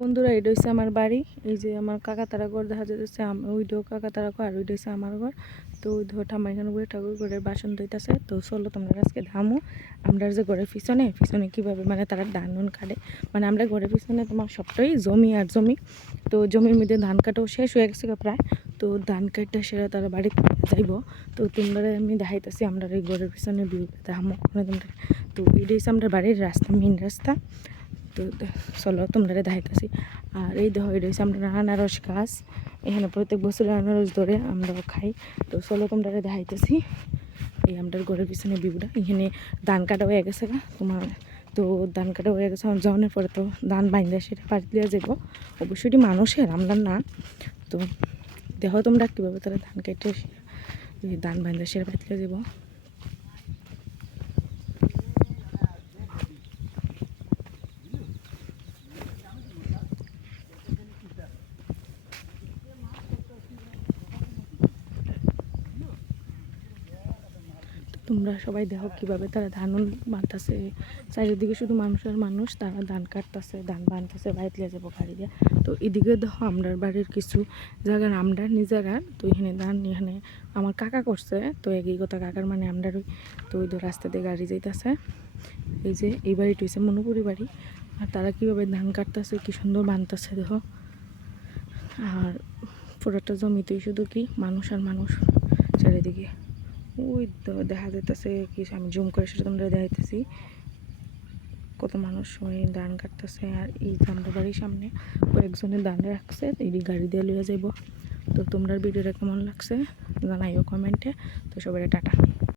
বন্ধুরা, এটা হচ্ছে আমার বাড়ি। এই যে আমার কাকা তারা ঘর দেখা যাচ্ছে, ওইটাও কাকা তারা ঘর, আর ওইটা হচ্ছে আমার ঘর। তো ওই ধর ঠাম্মা এখানে বই ঠাকুর ঘরের বাসন ধুইতেছে। তো চলো তোমরা আজকে ধামু আমরা যে ঘরের পিছনে কীভাবে মানে তারা ধান কাটে। মানে আমরা ঘরের পিছনে তোমার সবটাই জমি আর জমি। তো জমির মধ্যে ধান কাটাও শেষ হয়ে গেছে প্রায়। তো ধান কাটতে সেরা তারা বাড়িতে যাইব। তো তোমরা আমি দেখাইতেছি আমরা এই ঘরের পিছনে ভিউ ধামু তোমরা। তো এইটাই হচ্ছে আমরা বাড়ির রাস্তা, মেন রাস্তা। তো চলো তোমরা দেখাইতেছি। আর এই দেখো, এটা হচ্ছে আমরা আনারস গাছ। এখানে প্রত্যেক বছর আনারস ধরে আমরাও খাই। তো চলো তোমরা দেখাইতেছি এই আমাদের ঘরের পিছনে ভিউটা। এখানে ধান কাটা হয়ে গেছে তোমার। তো ধান কাটা হয়ে গেছে, আমার যাওয়ানোর পরে তো ধান বাইন্দা সেটা পাড়ি দিয়ে যাবো। অবশ্যই মানুষের, আমরা না। তো দেখো তোমরা কীভাবে তারা ধান কেটে ধান বাইন্দা সেটা পাড়ি দিয়ে যাবো। তোমরা সবাই দেখো কীভাবে তারা ধান বাঁধতেছে। চারিদিকে শুধু মানুষ আর মানুষ, তারা ধান কাটতেছে, ধান বাঁধতেছে, বাইরে যাবো গাড়ি দিয়ে। তো এদিকে দেখো আমরা বাড়ির কিছু জায়গার আমরা নিজেরার। তো এখানে ধান এখানে আমার কাকা করছে। তো একই কথা কাকার মানে আমরারই। তো ওই রাস্তা দিয়ে গাড়ি যাইতেছে। এই যে এই বাড়িটা হচ্ছে মনুপুরি বাড়ি। আর তারা কীভাবে ধান কাটতেছে, কী সুন্দর বাঁধতেছে দেখো। আর পুরোটা জমিতেই শুধু কি মানুষ আর মানুষ চারিদিকে। ওই তো দেখা যাইতেছে কি, আমি জুম করে সেটা তোমরা দেখাইতেছি কত মানুষ ওই ধান কাটতেছে। আর এই আমরা বাড়ির সামনে কয়েকজনের ধান রাখছে, এই গাড়ি দিয়ে লিয়ে যাইব। তো তোমরা ভিডিওটা কেমন লাগছে জানাইও কমেন্টে। তো সবাই টাটা।